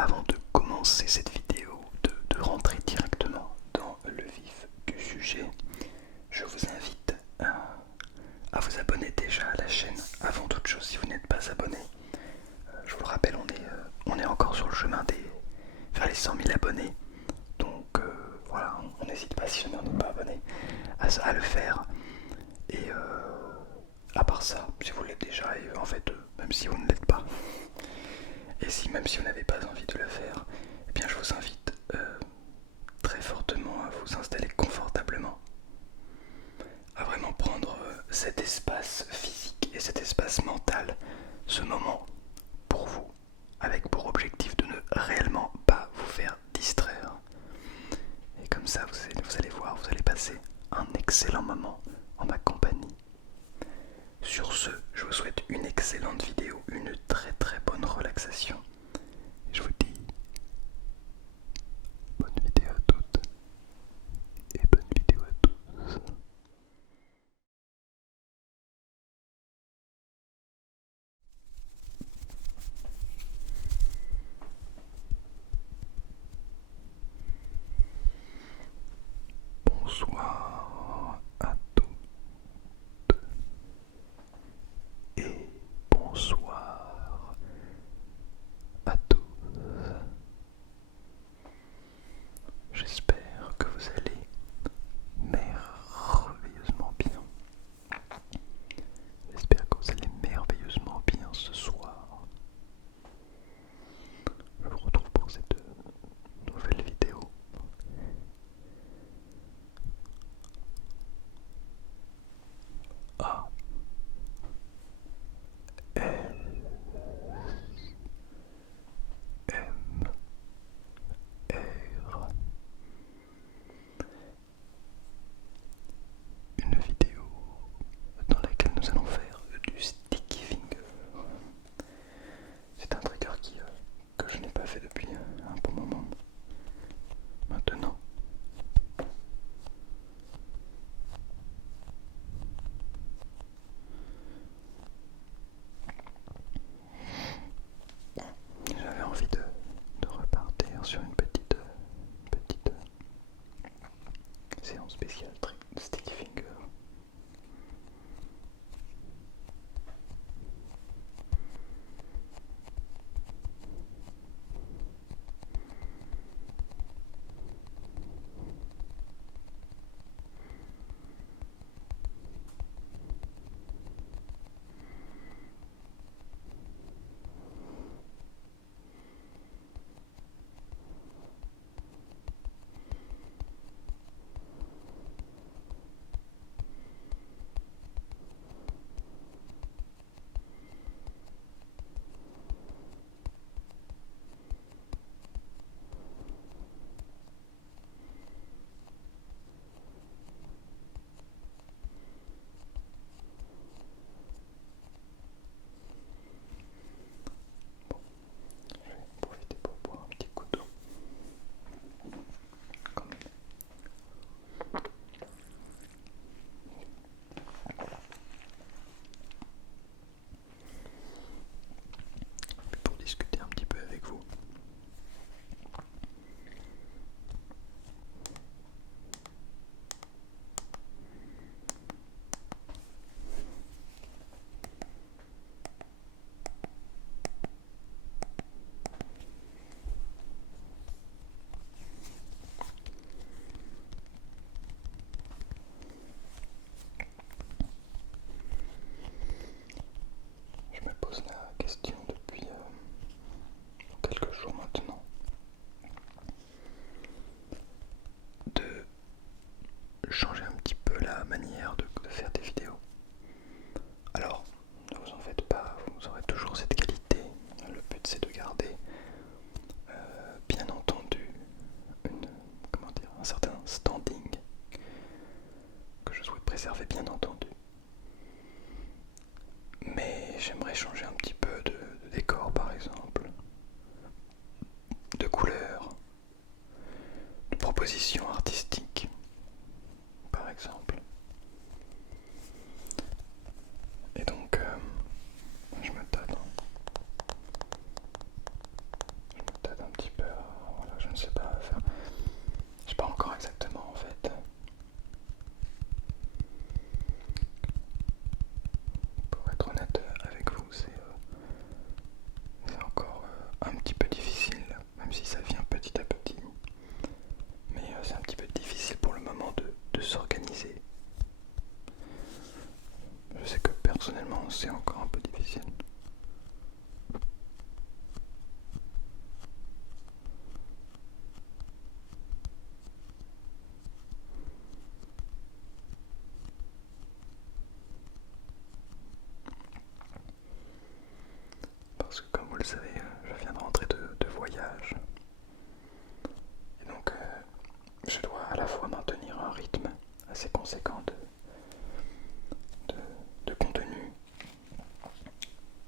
avant de commencer cette vidéo, de rentrer directement dans le vif du sujet, je vous invite à vous abonner déjà à la chaîne avant toute chose si vous n'êtes pas abonné. Je vous le rappelle, on est encore sur le chemin vers les 100 000 abonnés. Donc voilà, on n'hésite pas si jamais on n'est pas abonné à le faire. Et à part ça, si vous l'êtes déjà, et en fait, même si vous ne l'êtes pas, et si même si vous n'avez pas envie de le faire, eh bien je vous invite très fortement à vous installer confortablement, à vraiment prendre cet espace physique et cet espace mental, ce moment pour vous, avec pour objectif de ne réellement pas vous faire distraire. Et comme ça, vous allez voir, vous allez passer un excellent moment en ma compagnie. Sur ce, je vous souhaite une excellente vidéo, une très très bonne relaxation. Et je vous dis bonne vidéo à toutes et bonne vidéo à tous. Bonsoir à toutes et bonsoir à tous. J'espère que vous allez merveilleusement bien. J'espère que vous allez merveilleusement bien ce soir. Je vous retrouve pour cette nouvelle vidéo. A L M R, une vidéo dans laquelle nous allons faire du sticky finger. C'est un trigger que je n'ai pas fait depuis un bon moment maintenant. J'avais envie de repartir sur une petite séance spéciale sticky finger. même si ça vient petit à petit. Mais c'est un petit peu difficile pour le moment de s'organiser. Je sais que personnellement c'est encore un peu difficile. Parce que comme vous le savez, je viens de rentrer de voyage. Et donc je dois à la fois maintenir un rythme assez conséquent de contenu,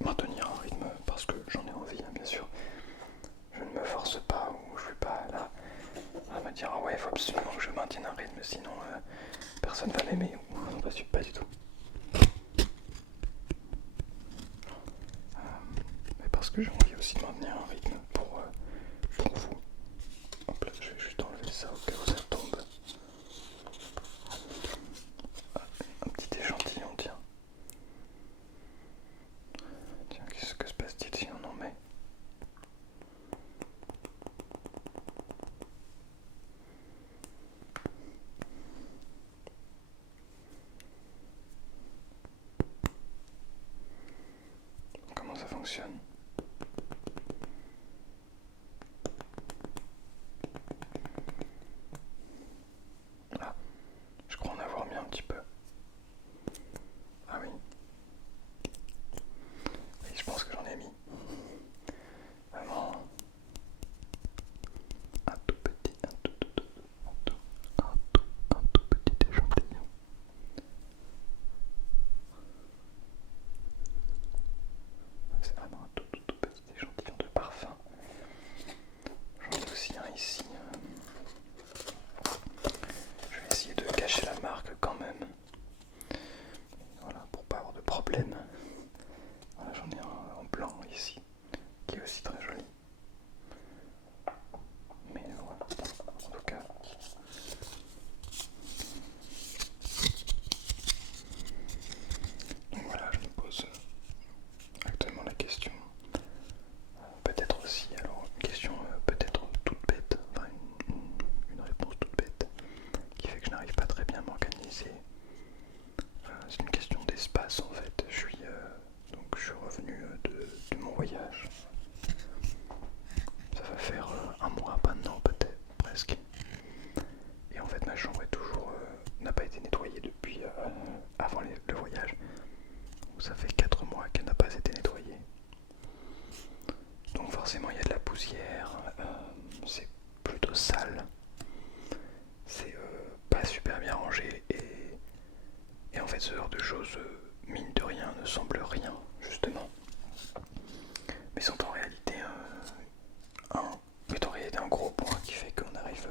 maintenir un rythme parce que j'en ai envie, hein, bien sûr. Je ne me force pas ou je ne suis pas là à me dire ah ouais, il faut absolument que je maintienne un rythme, sinon personne va m'aimer ou non, pas du tout. Mais parce que j'ai envie aussi de maintenir un rythme pour vous. Hop là, je vais juste enlever ça au cas où ça tombe. Un petit échantillon, tiens. Tiens, qu'est-ce que se passe-t-il si on en met? Comment ça fonctionne? Ah, je crois en avoir mis un petit peu. Ah oui. Oui, je pense que j'en ai mis. Vraiment. Un tout petit, un tout petit échantillon. C'est vraiment un tout petit échantillon de parfum. J'en ai aussi un ici. Je vais essayer de cacher la marque quand même. Voilà, pour pas avoir de problème. Voilà, j'en ai un en blanc ici, qui est aussi très joli. Mais voilà, en tout cas. Donc voilà, je me pose actuellement la question. Peut-être aussi, alors une question peut-être toute bête, enfin une réponse toute bête, qui fait que je n'arrive pas très bien à m'organiser. C'est une question d'espace en fait. Je suis revenu de mon voyage. Ça va faire un mois maintenant peut-être, presque. Et en fait ma chambre est toujours n'a pas été nettoyée depuis avant le voyage. Donc ça fait 4 mois qu'elle n'a pas été nettoyée. Donc forcément il y a de la poussière, c'est plutôt sale, c'est pas super bien rangé et en fait ce genre de choses, mine de rien, ne semble rien justement. Mais sont en réalité un gros point qui fait qu'on n'arrive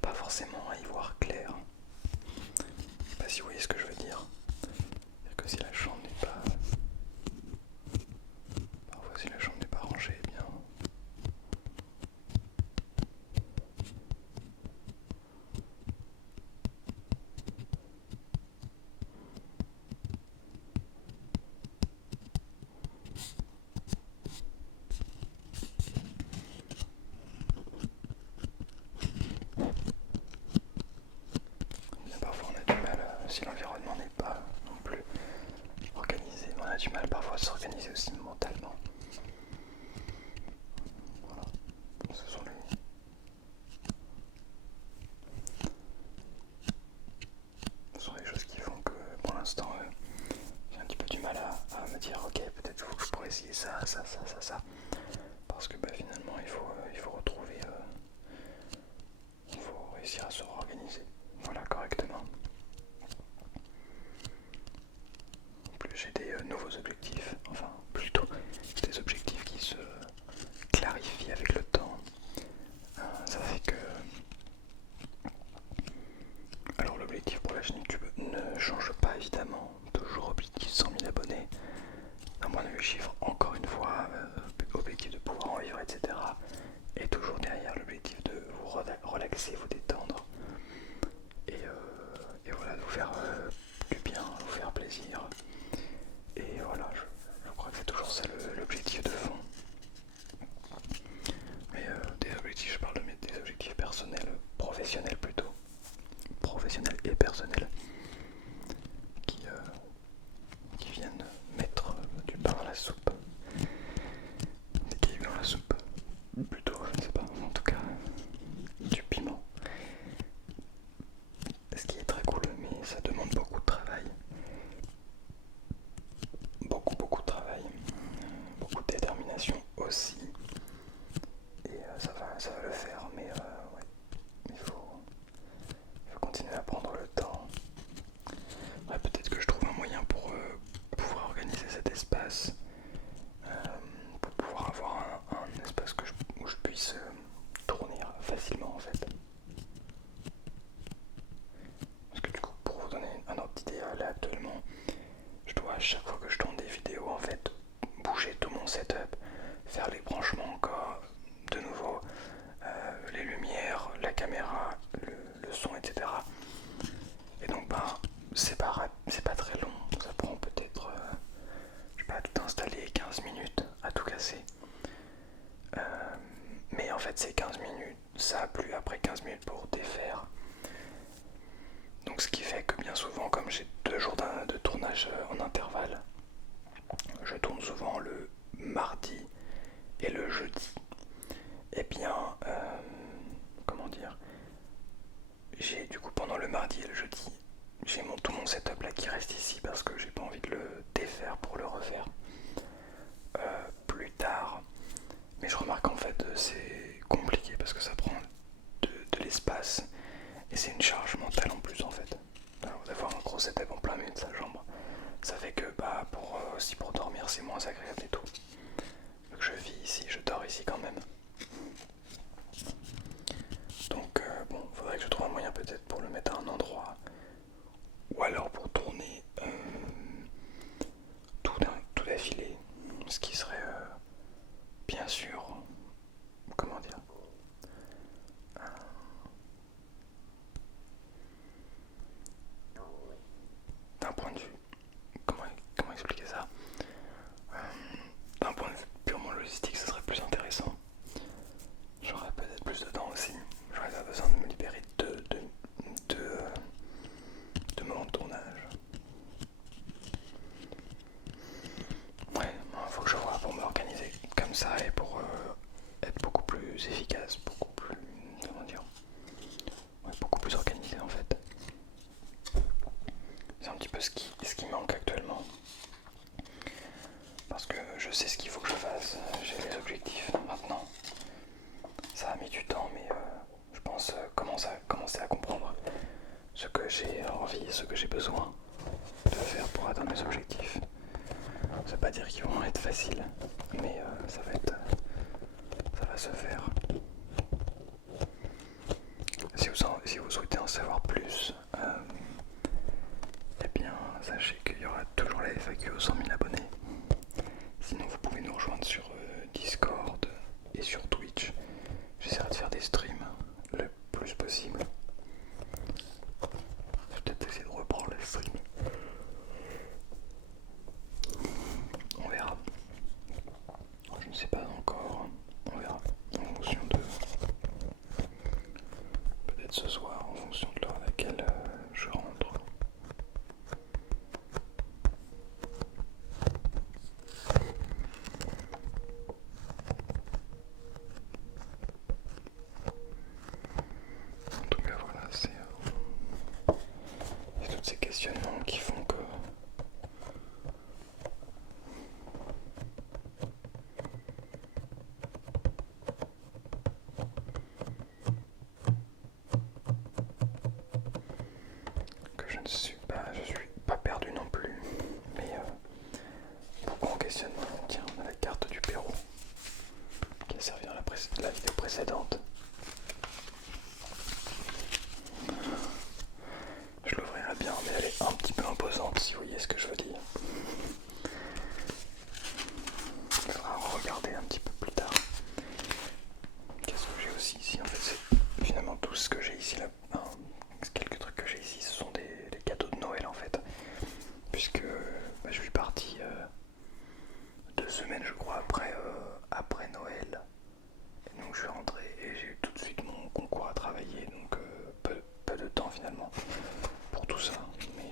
pas forcément à y voir clair. Je sais pas si vous voyez ce que je veux dire. C'est-à-dire que si la chambre n'est pas... Parfois si la chambre n'est pas rangée, eh bien... Parfois on a du mal, si l'environnement n'est pas non plus organisé, on a du mal parfois à s'organiser aussi mentalement. Voilà, ce sont les choses qui font que pour l'instant j'ai un petit peu du mal à me dire ok, peut-être que je pourrais essayer ça. Parce que finalement il faut retrouver, il faut réussir à se réorganiser, voilà, correctement. En plus j'ai des nouveaux objectifs, enfin plutôt des objectifs qui se clarifient avec le temps. Ça fait que... Alors l'objectif pour la chaîne YouTube ne change pas évidemment, toujours objectif 100 000 abonnés. D'un point de vue chiffre, encore une fois, objectif de pouvoir en vivre, etc. Et toujours derrière l'objectif de vous relaxer, vous détendre, fait c'est 15 minutes, ça a plu après 15 minutes pour défaire. Donc ce qui fait que bien souvent, comme j'ai 2 jours de tournage en intervalle, je tourne souvent le mardi et le jeudi. Et bien, comment dire, j'ai du coup pendant le mardi et le jeudi, j'ai tout mon setup là qui reste ici parce que j'ai pas envie de le défaire pour le refaire plus tard. Mais je remarque qu'en fait c'est compliqué parce que ça prend de l'espace et c'est une charge mentale en plus en fait. Alors d'avoir un gros setup en plein milieu de sa chambre, ça fait que bah aussi pour dormir c'est moins agréable et tout. Donc je vis ici, je dors ici quand même. Donc bon, faudrait que je trouve un moyen peut-être pour le mettre à un endroit. Ou alors pour tourner tout d'affilée. Ce qui serait bien sûr, comment dire, d'un point de vue, comment expliquer ça, d'un point de vue purement logistique, ça serait plus intéressant. J'aurais peut-être plus de temps aussi. J'aurais pas besoin de me libérer de moments de tournage. Ouais, faut que je vois pour m'organiser comme ça et pour être beaucoup plus efficace, beaucoup plus, comment dire, ouais, beaucoup plus organisé en fait. C'est un petit peu ce qui manque actuellement. Parce que je sais ce qu'il faut que je fasse, j'ai les objectifs maintenant. Ça a mis du temps, mais je pense commencer à comprendre ce que j'ai envie, ce que j'ai besoin de faire pour atteindre mes objectifs. Ça veut pas dire qu'ils vont être faciles, mais ça va se faire. Si vous souhaitez en savoir plus, eh bien sachez qu'il y aura toujours la FAQ aux 100 000 abonnés. Sinon vous pouvez nous rejoindre sur Discord et sur Twitch. J'essaierai de faire des streams le plus possible. Je vais peut-être essayer de reprendre les streams. On verra. Je ne sais pas encore. On verra en fonction de... Peut-être ce soir, en fonction de l'heure à laquelle je rentre. En tout cas, voilà, c'est tous ces questionnements qui font que je suis pas perdu non plus, mais beaucoup en questionnement. Tiens, on a la carte du Pérou qui a servi dans la vidéo précédente. Je l'ouvrirai bien, mais elle est un petit peu imposante si vous voyez ce que je veux dire. Il faudra regarder un petit peu plus tard. Qu'est-ce que j'ai aussi ici? En fait, c'est finalement tout ce que j'ai ici là. Quelques trucs que j'ai ici, ce sont des cadeaux de Noël en fait. Puisque je suis parti 2 semaines, je crois, après Noël. Et donc je suis rentré et j'ai eu tout de suite mon concours à travailler. Donc peu de temps finalement pour tout ça. Mais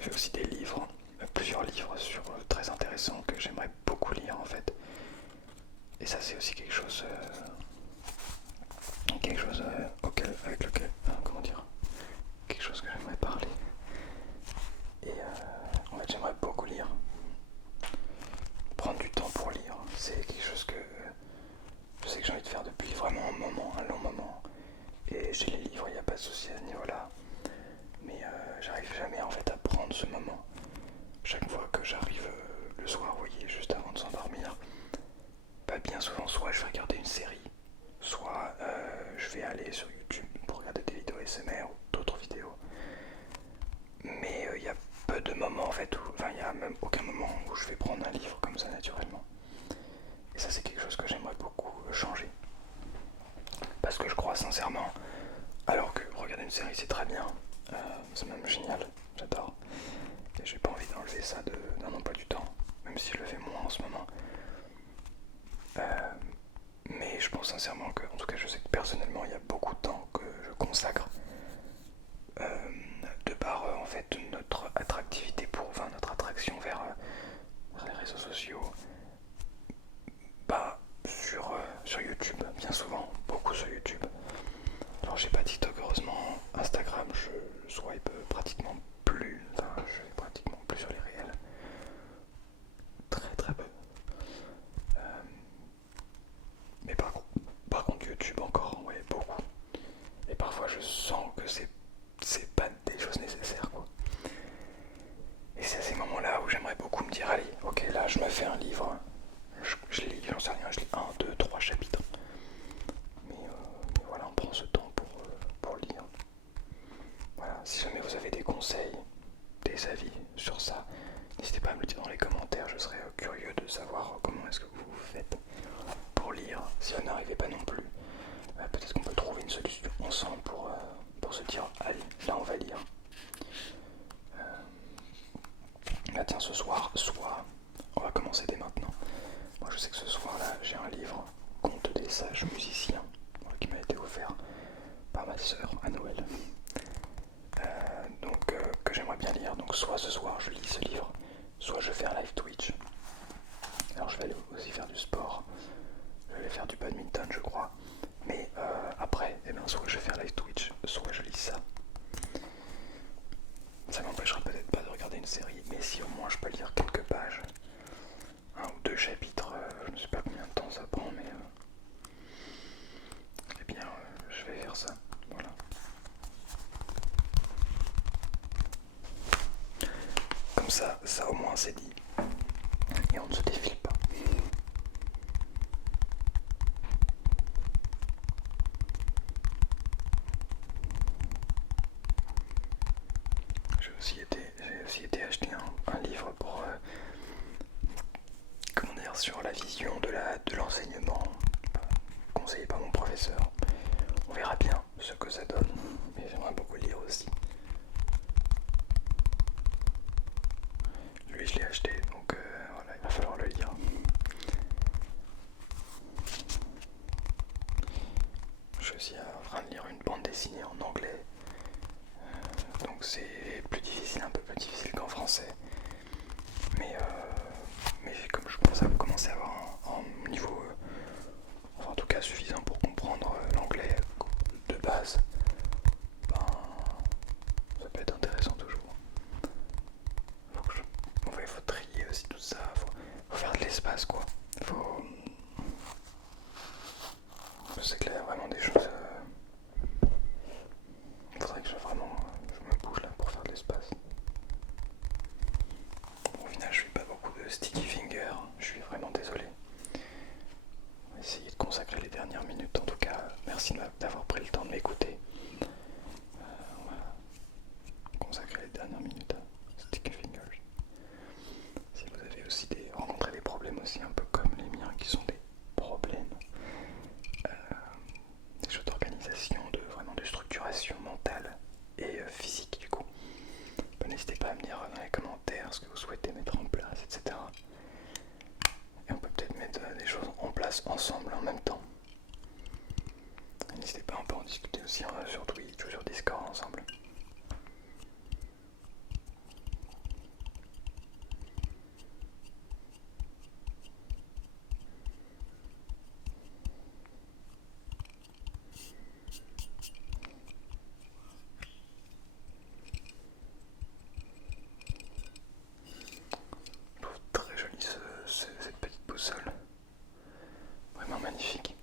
j'ai aussi des livres, plusieurs livres très intéressants que j'aimerais beaucoup lire en fait. Et ça c'est aussi quelque chose avec lequel, comment dire, quelque chose que j'aimerais parler. Et en fait j'aimerais beaucoup lire. Prendre du temps pour lire, c'est quelque chose que je sais que j'ai envie de faire depuis vraiment un long moment. Et j'ai les livres, il n'y a pas de souci à ce niveau-là. Mais j'arrive jamais en fait à prendre ce moment. Chaque fois que j'arrive le soir, vous voyez, juste avant de s'endormir, bien souvent soit je vais regarder une série, soit je vais aller sur YouTube pour regarder des vidéos ASMR ou d'autres vidéos. Mais il y a peu de moments en fait, il n'y a même aucun moment où je vais prendre un livre comme ça naturellement. Et ça c'est quelque chose que j'aimerais beaucoup changer. Parce que je crois sincèrement, alors que regarder une série c'est très bien, c'est même génial, j'adore. Et j'ai pas envie d'enlever ça d'un emploi du temps, même si je le fais moins en ce moment. Mais je pense sincèrement que, en tout cas je sais que personnellement il y a beaucoup de temps que je consacre de par en fait notre attractivité enfin notre attraction vers les réseaux sociaux, bah sur YouTube, bien souvent, beaucoup sur YouTube. Alors j'ai pas TikTok heureusement, Instagram je swipe pratiquement plus, enfin je vais pratiquement plus sur les réels, très très peu. Mais par contre YouTube encore, ouais, beaucoup. Et parfois je sens que c'est pas des choses nécessaires quoi. Et c'est à ces moments-là où j'aimerais beaucoup me dire allez, ok là je me fais un livre, je lis, j'en sais rien, je lis 1, 2, 3 chapitres. Mais voilà, on prend ce temps pour lire. Voilà, si jamais vous avez des conseils, des avis sur ça, n'hésitez pas à me le dire dans les commentaires, je serais curieux de savoir comment est-ce que vous faites pour lire. Si vous n'arrivez pas non plus, peut-être qu'on peut trouver une solution ensemble pour se dire allez, là on va lire. Là tiens, ce soir, soit on va commencer dès maintenant. Moi je sais que ce soir là j'ai un livre, Contes des sages musiciens, qui m'a été offert par ma soeur à Noël. Donc que j'aimerais bien lire. Donc soit ce soir je lis ce livre, soit je fais un live Twitch. Alors je vais aller aussi faire du sport, je vais faire du badminton je crois. Mais après, eh bien, soit je fais un live Twitch, soit je lis ça. Ça m'empêchera peut-être pas de regarder une série, mais si au moins je peux lire quelques pages, un ou deux chapitres, je ne sais pas combien de temps ça prend, mais eh bien je vais faire ça. Voilà. Comme ça au moins c'est dit. Et on ne se défile pas. J'ai aussi été acheter un livre pour comment dire, sur la vision de l'enseignement conseillé par mon professeur. On verra bien ce que ça donne, mais j'aimerais beaucoup lire aussi. Lui je l'ai acheté, donc voilà, il va falloir le lire. Je suis aussi en train de lire une bande dessinée en anglais, donc c'est plus difficile, un peu plus difficile qu'en français. Mais comme je commence à commencer à avoir un niveau, enfin, en tout cas suffisant pour comprendre l'anglais de base, ben, ça peut être intéressant toujours. Il faut trier aussi tout ça, faut faire de l'espace quoi. Je sais qu'il y a vraiment des choses. Il faudrait que je me bouge là pour faire de l'espace. Au final, je fais pas beaucoup de sticky finger, je suis vraiment désolé. On va essayer de consacrer les dernières minutes. En tout cas, merci d'avoir pris le temps de m'écouter. On va consacrer les dernières minutes à sticky fingers. Si vous avez aussi rencontré des problèmes aussi un peu comme les miens qui sont des problèmes, des jeux d'organisation, vraiment de structuration mentale et physique du coup, n'hésitez pas à me dire dans les commentaires ce que vous souhaitez mettre en place, etc. Et on peut peut-être mettre des choses en place ensemble en même temps. N'hésitez pas, on peut en discuter aussi sur Twitch ou sur Discord ensemble. Je trouve très jolie cette petite boussole. Vraiment magnifique.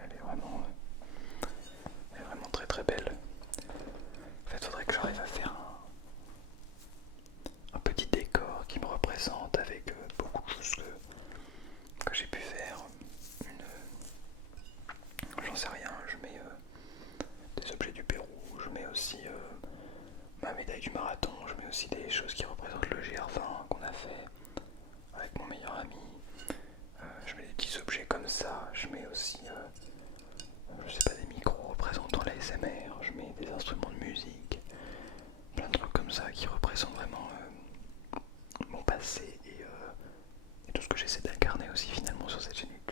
Elle est vraiment très très belle. En fait, il faudrait que j'arrive à faire un petit décor qui me représente avec beaucoup de choses que j'ai pu faire. J'en sais rien, je mets des objets du Pérou, je mets aussi ma médaille du marathon, je mets aussi des choses qui représentent le GR20 qu'on a fait avec mon meilleur ami. Je mets des petits objets comme ça, je mets aussi je sais pas, des micros représentant l'ASMR, je mets des instruments de musique, aussi finalement sur cette chaîne YouTube.